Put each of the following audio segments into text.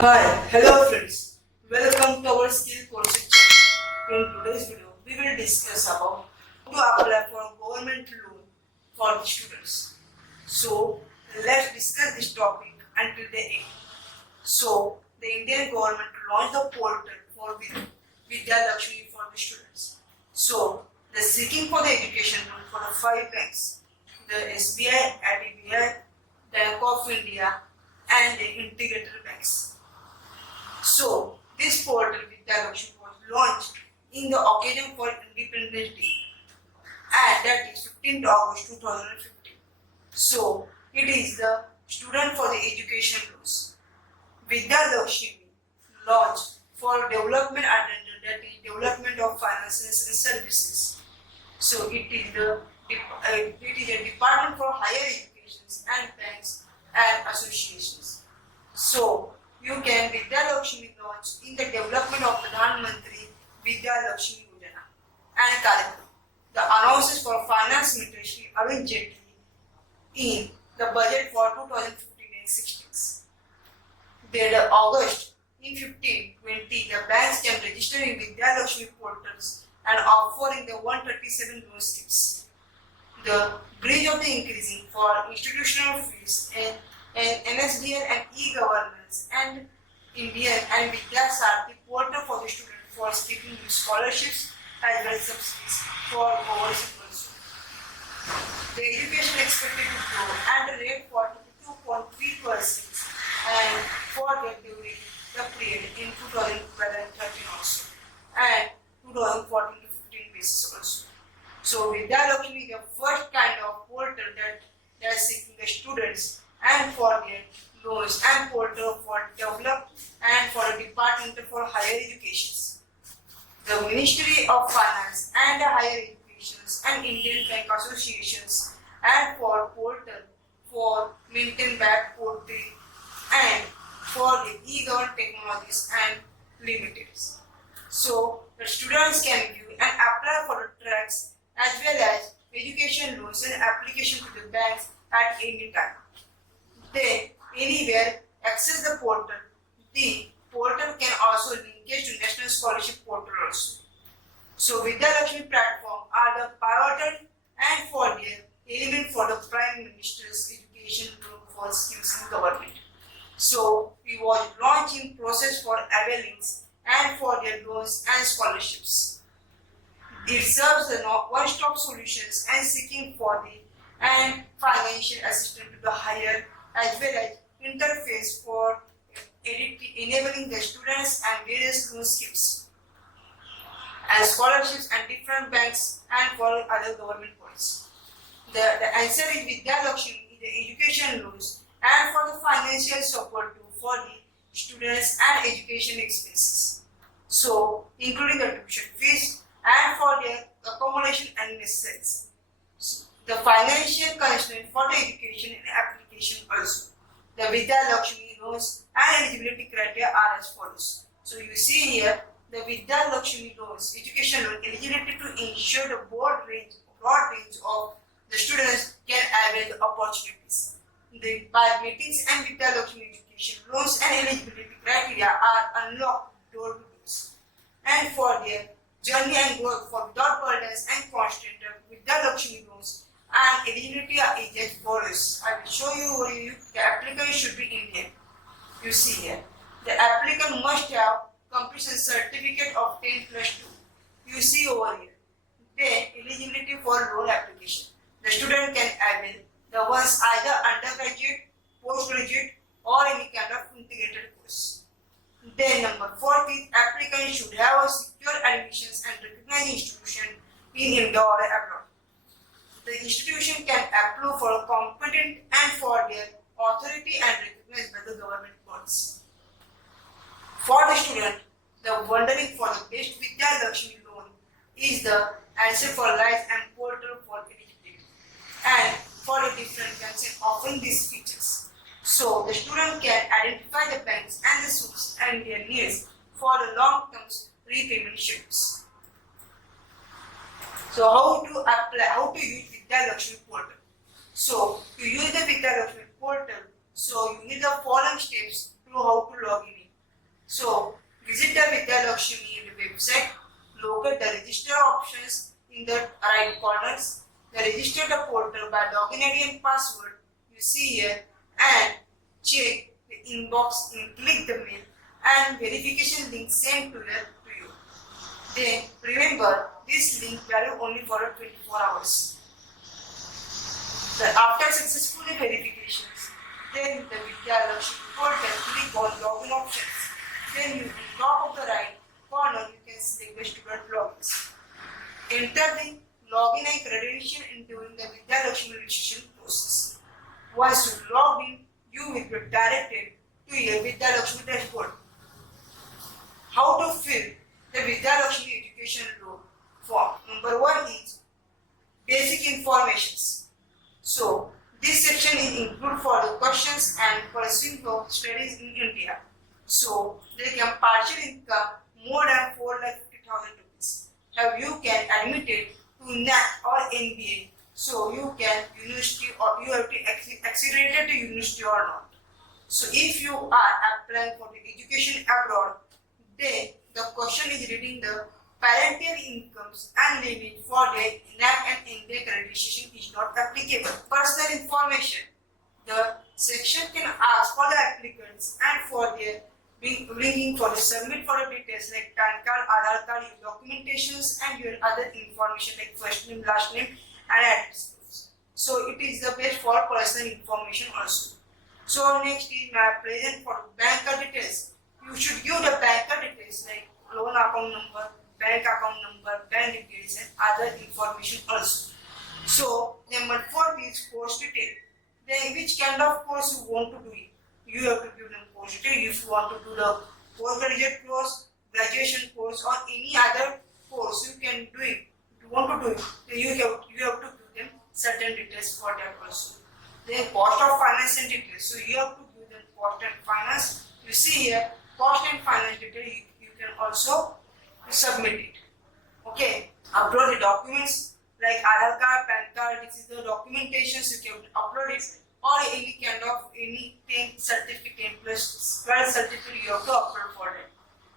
Hi, hello friends. Welcome to our skill courses channel. In today's video, we will discuss about how to apply for a government loan for the students. So, let's discuss this topic until the end. So, the Indian government launched the portal for Vidya Lakshmi for the students. So, the seeking for the education loan for the 5 banks, the SBI, IDBI, Bank of India, and the integrated banks. So, this portal Vidya Lakshmi was launched in the occasion for Independence Day, and that is 15th August 2015. So, it is the student for the education loans. Vidya Lakshmi launched for development agenda, that is development of finances and services. So, it is a department for higher educations and banks and associations. So, you can Vidya Lakshmi launch in the development of Pradhan Mantri Vidya Lakshmi Yojana and कार्यक्रम. The announcements for Finance Minister Shri Arun Jaitley in the budget for 2015 and 16. Dated August in 15-20, the banks can register in Vidya Lakshmi portals and offering the 137 loan schemes. The bridge of the increasing for institutional fees and NSDL and e-governance and Indian and Vidya Sarthi portal for the student for seeking scholarships as well as subsidies for overseas also. The education expected to grow at a rate for 2.3% and for the during the period in 2012 and 13 also and 2014 to 15 basis also. So Vidya Lakshmi is the first kind of portal that is seeking the students and for their loans and portal for development and for the Department for Higher Education. The Ministry of Finance and Higher Educations and Indian Bank Associations and for portal for maintain back portal and for the e-government technologies and limited. So the students can view and apply for the tracks as well as education loans and application to the banks at any time. They anywhere access the portal. The portal can also linkage to National Scholarship Portal also. So Vidya Lakshmi platform are the pivotal and for their element for the Prime Minister's education loan for schemes in government. So we was launching process for availings and for their loans and scholarships. It serves the one-stop solutions and seeking for the and financial assistance to the higher as well as interface for enabling the students and various loan schemes and scholarships and different banks and for other government points. The answer is Vidya Lakshmi is the education loans and for the financial support too for the students and education expenses. So including the tuition fees and for their accommodation and necessities. The financial constraint for the education and application also. The Vidya Lakshmi loans and eligibility criteria are as follows. So you see here the Vidya Lakshmi loans, education loan eligibility to ensure the broad range of the students can avail the opportunities. The by meetings and Vidya Lakshmi education loans and eligibility criteria are unlocked door to doors. And for their journey and growth for without burdens and constraint, Vidya Lakshmi loans and eligibility are as follows. I will show you where the applicant should be Indian. You see here. The applicant must have completion certificate of 10 plus 2. You see over here. Then eligibility for loan application. The student can avail the ones either undergraduate, postgraduate or any kind of integrated course. Then number 4 is applicant should have a secure admissions and recognized institution in India or abroad. The institution can apply for competent and for their authority and recognized by the government bodies. For the student, the wondering for the best Vidya Lakshmi loan is the answer for life and portal for eligibility and for the different banks and offering these features. So the student can identify the banks and the sources and their needs for the long-term repayment schedules. So how to use Vidya Lakshmi portal? So to use the Vidya Lakshmi portal, so you need the following steps to how to log in. So visit the Vidya Lakshmi website, locate the register options in the right corners, the register the portal by login ID and password you see here, and check the inbox and click the mail and verification link sent to you. Then remember, this link valid only for 24 hours. After successful verifications, then the Vidya Lakshmi portal, click on login options. Then you, on top of the right corner, you can select the student logins. Enter the login and credential during the Vidya Lakshmi registration process. Once you log in, you will be directed to your Vidya Lakshmi dashboard. How to fill the Vidya Lakshmi education loan form? Number 1 is basic informations. So this section is included for the questions and pursuing of studies in India. So they can partial income more than 4,50,000 rupees. Have you can admit it to NAC or NBA. So you can university or you have to accelerated to university or not. So if you are applying for the education abroad, then the question is reading the parental incomes and limit for the NAC and NBA accreditation is not applicable. Personal information. The section can ask for the applicants and for their bringing for the submit for the details like PAN card, Aadhaar card, your documentations and your other information like first name, last name and address. So it is the best for personal information also. So next is my present for bank card details. You should give the bank card details like loan account number, bank account number, bank details and other information also. So number 4 is course detail. Then which kind of course you want to do it. You have to give them course detail. If you want to do the postgraduate course, graduation course or any other course you can do it. If you want to do it, then you have to give them certain details for that also. Then cost of finance and details. So you have to give them cost and finance. You see here cost and finance detail you can also submit it. Okay. Upload the documents like Aadhaar card, PAN card. This is the documentations you can upload it or any kind of anything certificate plus 12 certificate you have to upload for it.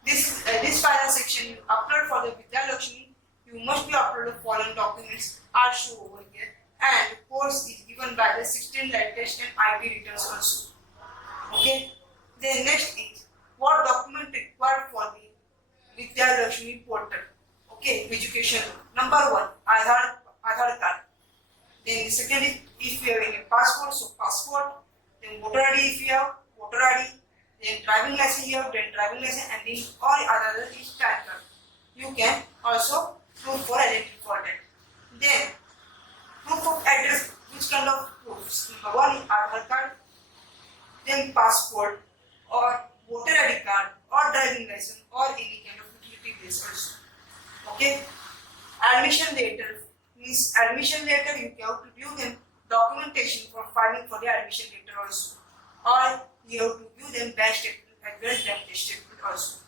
This final section you upload for the Vidya Lakshmi. You must be upload the following documents are shown over here. And the course is given by the 16 light test and IP returns also. Okay. Then next is what document required for the Vidya Lakshmi portal. Okay, education. Number 1, Aadhaar card. Then the second is if you have any passport, so passport. Then voter ID if you have voter ID. Then driving license you have, then driving license and then or other is PAN card. You can also proof for identity for that. Then proof of address, which kind of proofs? Number 1 is Aadhaar card, then passport or voter ID card or driving license or any kind of utility bills also. Okay. Admission letter means admission letter you have to give them documentation for filing for the admission letter also. Or you have to give them bank statement as well as bank statement also.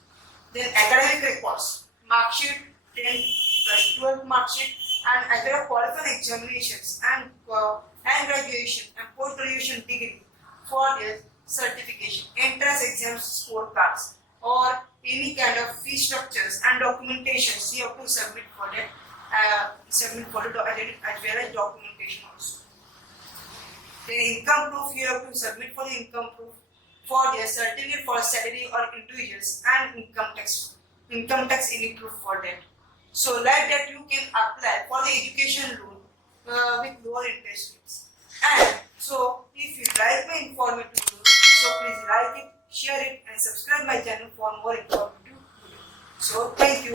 Then academic records, mark sheet, 10 plus 12 mark sheet and other qualifying examinations and graduation and post graduation degree for their certification, entrance exams scorecards or any kind of fee structures and documentations you have to submit for that as well as documentation also. Then income proof you have to submit for the income proof for their certificate for salary or individuals and income tax any proof for that. So like that you can apply for the education loan with lower interest rates. And so if you like my informative video, so please like it, share it and subscribe my channel for more informative videos. So thank you.